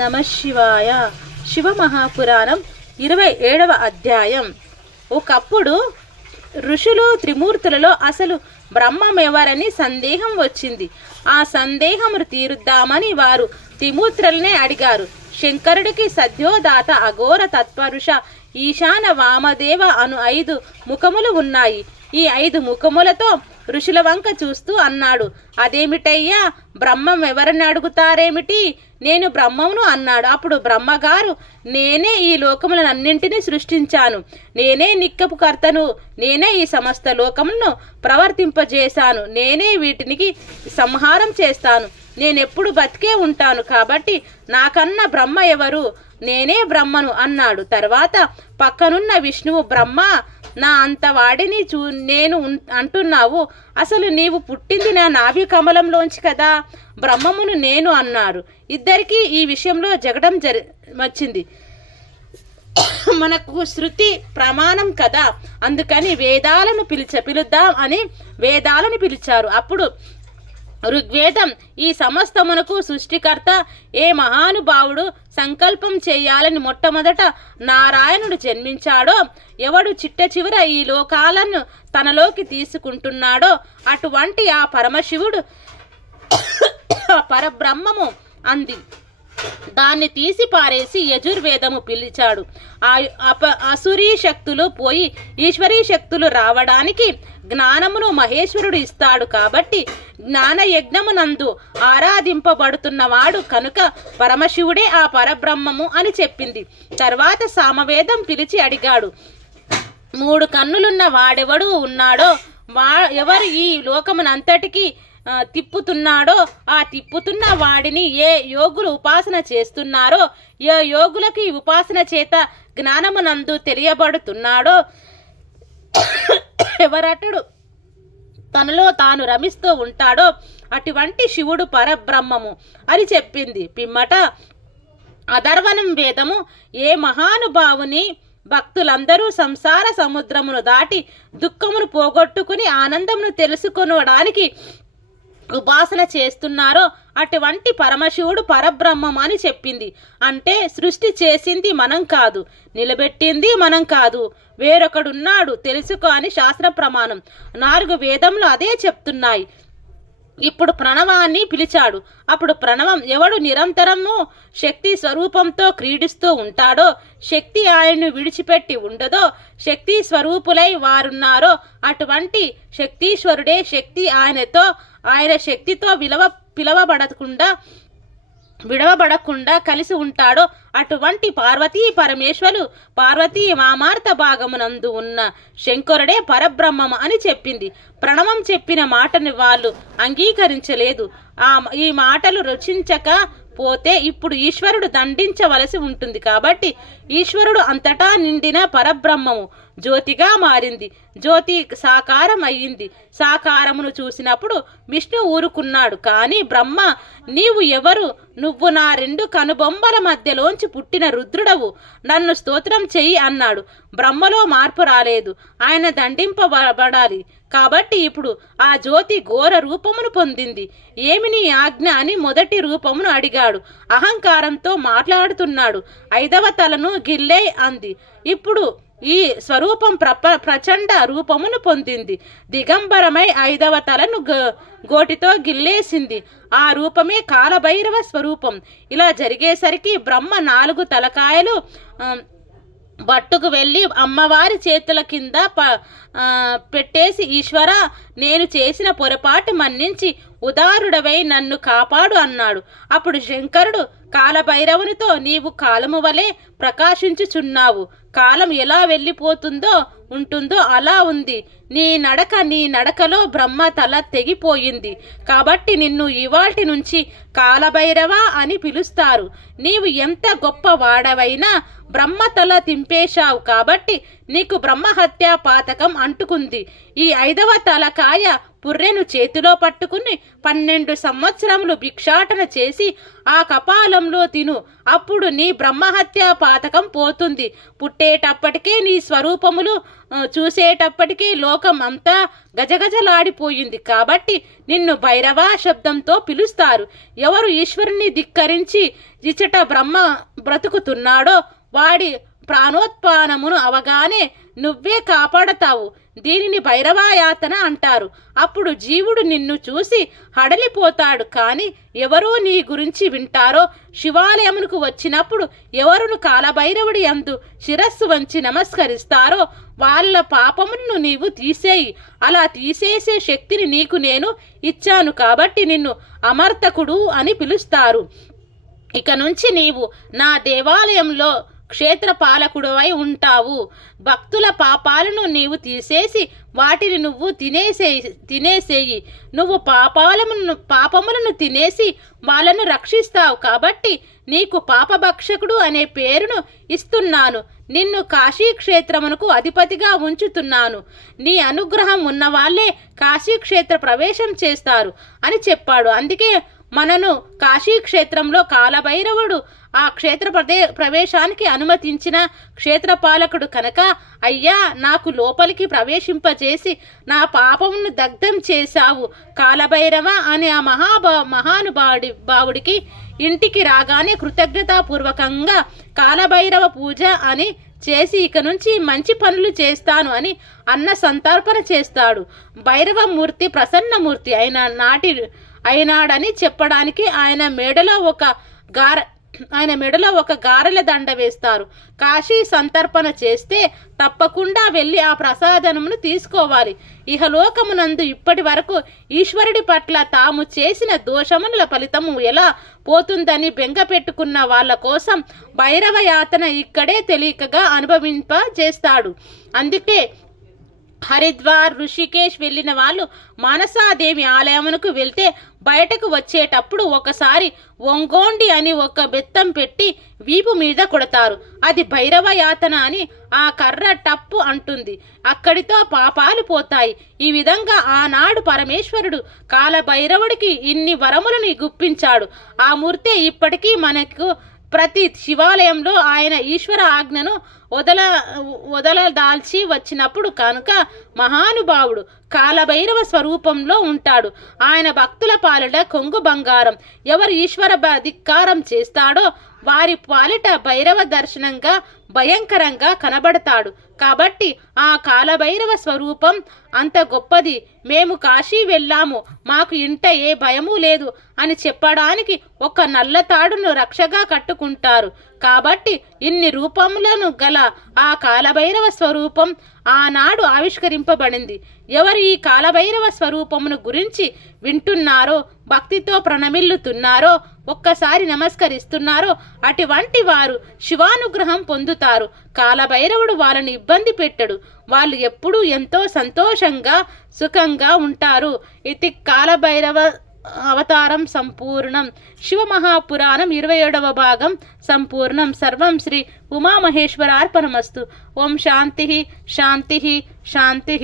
నమశివాయ. శివమహాపురాణం 27వ అధ్యాయం. ఒకప్పుడు ఋషులు త్రిమూర్తులలో అసలు బ్రహ్మమెవరని సందేహం వచ్చింది. ఆ సందేహమును తీరుద్దామని వారు త్రిమూర్తులనే అడిగారు. శంకరుడికి సద్యోదాత అఘోర తత్వరుష ఈశాన వామదేవ అను 5 ముఖములు ఉన్నాయి. ఈ 5 ముఖములతో ఋషుల వంక చూస్తూ అన్నాడు, అదేమిటయ్యా, బ్రహ్మం ఎవరని అడుగుతారేమిటి? నేను బ్రహ్మమును అన్నాడు. అప్పుడు బ్రహ్మగారు, నేనే ఈ లోకములనన్నింటినీ సృష్టించాను, నేనే నిక్కపు కర్తను, నేనే ఈ సమస్త లోకములను ప్రవర్తింపజేశాను, నేనే వీటికి సంహారం చేస్తాను, నేనెప్పుడు బతికే ఉంటాను, కాబట్టి నాకన్నా బ్రహ్మ ఎవరు? నేనే బ్రహ్మను అన్నాడు. తర్వాత పక్కనున్న విష్ణువు, బ్రహ్మ, నా అంత వాడిని నేను అంటున్నావు, అసలు నీవు పుట్టింది నా నాభి కమలంలోంచి కదా, బ్రహ్మమును నేను అన్నాడు. ఇద్దరికీ ఈ విషయంలో జగడం వచ్చింది. మనకు శృతి ప్రమాణం కదా, అందుకని వేదాలను పిలుద్దాం అని వేదాలను పిలిచారు. అప్పుడు ఋగ్వేదం, ఈ సమస్తమునకు సృష్టికర్త ఏ మహానుభావుడు సంకల్పం చేయాలని మొట్టమొదట నారాయణుడు జన్మించాడో, ఎవడు చిట్ట చివర ఈ లోకాలను తనలోకి తీసుకుంటున్నాడో అటువంటి ఆ పరమశివుడు పరబ్రహ్మము అంది. దాన్ని తీసి పారేసి యజుర్వేదము పిలిచాడు. అసురీ శక్తులు పోయి ఈశ్వరీ శక్తులు రావడానికి జ్ఞానమును మహేశ్వరుడు ఇస్తాడు. కాబట్టి జ్ఞాన యజ్ఞమునందు ఆరాధింపబడుతున్నవాడు కనుక పరమశివుడే ఆ పరబ్రహ్మము అని చెప్పింది. తర్వాత సామవేదం పిలిచి అడిగాడు, 3 కన్నులున్న వాడెవడు ఉన్నాడో, ఎవరు ఈ లోకమునంతటికి తిప్పుతున్నాడో, ఆ తిప్పుతున్న వాడిని ఏ యోగులు ఉపాసన చేస్తున్నారో, ఏ యోగులకి ఉపాసన చేత జ్ఞానమునందు తెలియబడుతున్నాడో, ఎవరటుడు తనలో తాను రమిస్తూ ఉంటాడో అటువంటి శివుడు పరబ్రహ్మము అని చెప్పింది. పిమ్మట అధర్వణం వేదము, ఏ మహానుభావుని భక్తులందరూ సంసార సముద్రమును దాటి దుఃఖమును పోగొట్టుకుని ఆనందమును తెలుసుకొనడానికి ఉపాసన చేస్తున్నారో అటువంటి పరమశివుడు పరబ్రహ్మం అని చెప్పింది. అంటే సృష్టి చేసింది మనం కాదు, నిలబెట్టింది మనం కాదు, వేరొకడున్నాడు తెలుసుకో అని శాస్త్ర ప్రమాణం. 4 వేదములు అదే చెప్తున్నాయి. ఇప్పుడు ప్రణవాన్ని పిలిచాడు. అప్పుడు ప్రణవం, ఎవడు నిరంతరము శక్తి స్వరూపంతో క్రీడిస్తూ ఉంటాడో, శక్తి ఆయన్ను విడిచిపెట్టి ఉండదో, శక్తి స్వరూపులై వారున్నారో అటువంటి శక్తీశ్వరుడే శక్తి ఆయన శక్తితో విడవబడకుండా కలిసి ఉంటాడో అటువంటి పార్వతీ పరమేశ్వరు పార్వతీ మామార్త భాగమునందు ఉన్న శంకరుడే పరబ్రహ్మము అని చెప్పింది. ప్రణవం చెప్పిన మాటని వాళ్ళు అంగీకరించలేదు. ఈ మాటలు రుచించక పోతే ఇప్పుడు ఈశ్వరుడు దండించవలసి ఉంటుంది. కాబట్టి ఈశ్వరుడు అంతటా నిండిన పరబ్రహ్మము జ్యోతిగా మారింది. జ్యోతి సాకారం అయ్యింది. సాకారమును చూసినప్పుడు విష్ణు ఊరుకున్నాడు. కానీ బ్రహ్మ, నీవు ఎవరు? నువ్వు నా 2 కనుబొమ్మల మధ్యలోంచి పుట్టిన రుద్రుడవు, నన్ను స్తోత్రం చెయ్యి అన్నాడు. బ్రహ్మలో మార్పు రాలేదు. ఆయన దండింపబడాలి. కాబట్టి ఇప్పుడు ఆ జ్యోతి ఘోర రూపమును పొందింది. ఏమి నీ ఆజ్ఞ అని మొదటి రూపమును అడిగాడు. అహంకారంతో మాట్లాడుతున్నాడు. 5వ తలను గిల్లే అంది. ఇప్పుడు ఈ స్వరూపం ప్రచండ రూపమును పొందింది. దిగంబరమై 5వ తలను గోటితో గిల్లేసింది. ఆ రూపమే కాలభైరవ స్వరూపం. ఇలా జరిగేసరికి బ్రహ్మ 4 తలకాయలు బట్టుకు వెళ్ళి అమ్మవారి చేతుల కింద పెట్టేసి, ఈశ్వర, నేను చేసిన పొరపాటు మన్నించి ఉదారుడవై నన్ను కాపాడు అన్నాడు. అప్పుడు శంకరుడు కాలభైరవునితో, నీవు కాలము వలె ప్రకాశించుచున్నావు. కాలం ఎలా ఉంటుందో అలా ఉంది. నీ నడకలో బ్రహ్మ తల తెగిపోయింది. కాబట్టి నిన్ను ఇవాల్టి నుంచి కాలభైరవ అని పిలుస్తారు. నీవు ఎంత గొప్ప వాడవైనా బ్రహ్మ తల తింపేశావు కాబట్టి నీకు బ్రహ్మహత్యా పాతకం అంటుకుంది. ఈ 5వ తలకాయ పుర్రెను చేతిలో పట్టుకుని 12 సంవత్సరములు భిక్షాటన చేసి ఆ కపాలంలో తిను. అప్పుడు నీ బ్రహ్మహత్యా పాతకం పోతుంది. పుట్టేటప్పటికే నీ స్వరూపములు చూసేటప్పటికీ లోకం అంతా గజగజలాడిపోయింది. కాబట్టి నిన్ను భైరవ శబ్దంతో పిలుస్తారు. ఎవరు ఈశ్వరుని ధిక్కరించి ఇచట బ్రహ్మ బ్రతుకుతున్నాడో వాడి ప్రాణోత్పానమును అవగానే నువ్వే కాపాడతావు. దీనిని భైరవాయాతన అంటారు. అప్పుడు జీవుడు నిన్ను చూసి హడలిపోతాడు. కాని ఎవరూ నీ గురించి వింటారో, శివాలయమునకు వచ్చినప్పుడు ఎవరును కాలభైరవుడి యందు శిరస్సు వంచి నమస్కరిస్తారో వాళ్ళ పాపములను నీవు తీసేయి. అలా తీసేసే శక్తిని నీకు నేను ఇచ్చాను కాబట్టి నిన్ను అమర్తకుడు అని పిలుస్తారు. ఇక నుంచి నీవు నా దేవాలయంలో క్షేత్రపాలకుడవై ఉంటావు. భక్తుల పాపాలను తీసేసి వాటిని నువ్వు తినేసేయి. నువ్వు పాపములను తినేసి వాళ్ళను రక్షిస్తావు కాబట్టి నీకు పాపభక్షకుడు అనే పేరును ఇస్తున్నాను. నిన్ను కాశీక్షేత్రమునకు అధిపతిగా ఉంచుతున్నాను. నీ అనుగ్రహం ఉన్నవాళ్లే కాశీక్షేత్ర ప్రవేశం చేస్తారు అని చెప్పాడు. అందుకే మనను కాశీక్షేత్రంలో కాలభైరవుడు ఆ క్షేత్ర ప్రవేశానికి అనుమతించిన క్షేత్రపాలకుడు కనుక, అయ్యా నాకు లోపలికి ప్రవేశింపజేసి నా పాపమును దగ్ధం చేశావు కాలభైరవ అని ఆ మహానుభావుడికి ఇంటికి రాగానే కృతజ్ఞతాపూర్వకంగా కాలభైరవ పూజ అని చేసి ఇక నుంచి మంచి పనులు చేస్తాను అని అన్న సంతర్పణ చేస్తాడు. భైరవమూర్తి ప్రసన్నమూర్తి అయినాడని చెప్పడానికి ఆయన మెడలో ఒక గారెల దండ వేస్తారు. కాశీ సంతర్పణ చేస్తే తప్పకుండా వెళ్ళి ఆ ప్రసాదమును తీసుకోవాలి. ఇహలోకమునందు ఇప్పటి వరకు ఈశ్వరుడి పట్ల తాము చేసిన దోషముల ఫలితము ఎలా పోతుందని బెంగ పెట్టుకున్న వాళ్ళ కోసం భైరవ యాతన ఇక్కడే తెలియకగా అనుభవింపజేస్తాడు. అందుకే హరిద్వార్, ఋషికేశ్ వెళ్ళిన వాళ్ళు మానసాదేవి ఆలయమునకు వెళ్తే బయటకు వచ్చేటప్పుడు ఒకసారి ఒంగోండి అని ఒక బెత్తం పెట్టి వీపు మీద కొడతారు. అది భైరవ యాతన అని ఆ కర్ర టప్పు అంటుంది. అక్కడితో పాపాలు పోతాయి. ఈ విధంగా ఆనాడు పరమేశ్వరుడు కాలభైరవుడికి ఇన్ని వరములను గుప్పించాడు. ఆ మూర్తే ఇప్పటికీ మనకు ప్రతి శివాలయంలో ఆయన ఈశ్వర ఆజ్ఞను వదలదాల్చి వచ్చినప్పుడు కనుక మహానుభావుడు కాలభైరవ స్వరూపంలో ఉంటాడు. ఆయన భక్తుల పాలిట కొంగు బంగారం. ఎవరు ఈశ్వర ధిక్కారం చేస్తాడో వారి పాలిట భైరవ దర్శనంగా భయంకరంగా కనబడతాడు. కాబట్టి ఆ కాలభైరవ స్వరూపం అంత గొప్పది. మేము కాశీ వెళ్ళాము, మాకు ఇంట ఏ భయము లేదు అని చెప్పడానికి ఒక నల్లతాడును రక్షగా కట్టుకుంటారు. కాబట్టి ఇన్ని రూపములను గల ఆ కాలభైరవ స్వరూపం ఆనాడు ఆవిష్కరింపబడింది. ఎవరు ఈ కాలభైరవ స్వరూపమును గురించి వింటున్నారో, భక్తితో ప్రణమిల్లుతున్నారో, ఒక్కసారి నమస్కరిస్తున్నారో అటువంటి వారు శివానుగ్రహం పొందుతారు. కాలభైరవుడు వాళ్ళని ఇబ్బంది పెట్టడు. వాళ్ళు ఎప్పుడూ ఎంతో సంతోషంగా సుఖంగా ఉంటారు. ఇది కాలభైరవ అవతారం సంపూర్ణం. శివమహాపురాణం 27వ భాగం సంపూర్ణం. సర్వం శ్రీ ఉమామహేశ్వరార్పణమస్తు. ఓం శాంతి శాంతి శాంతి.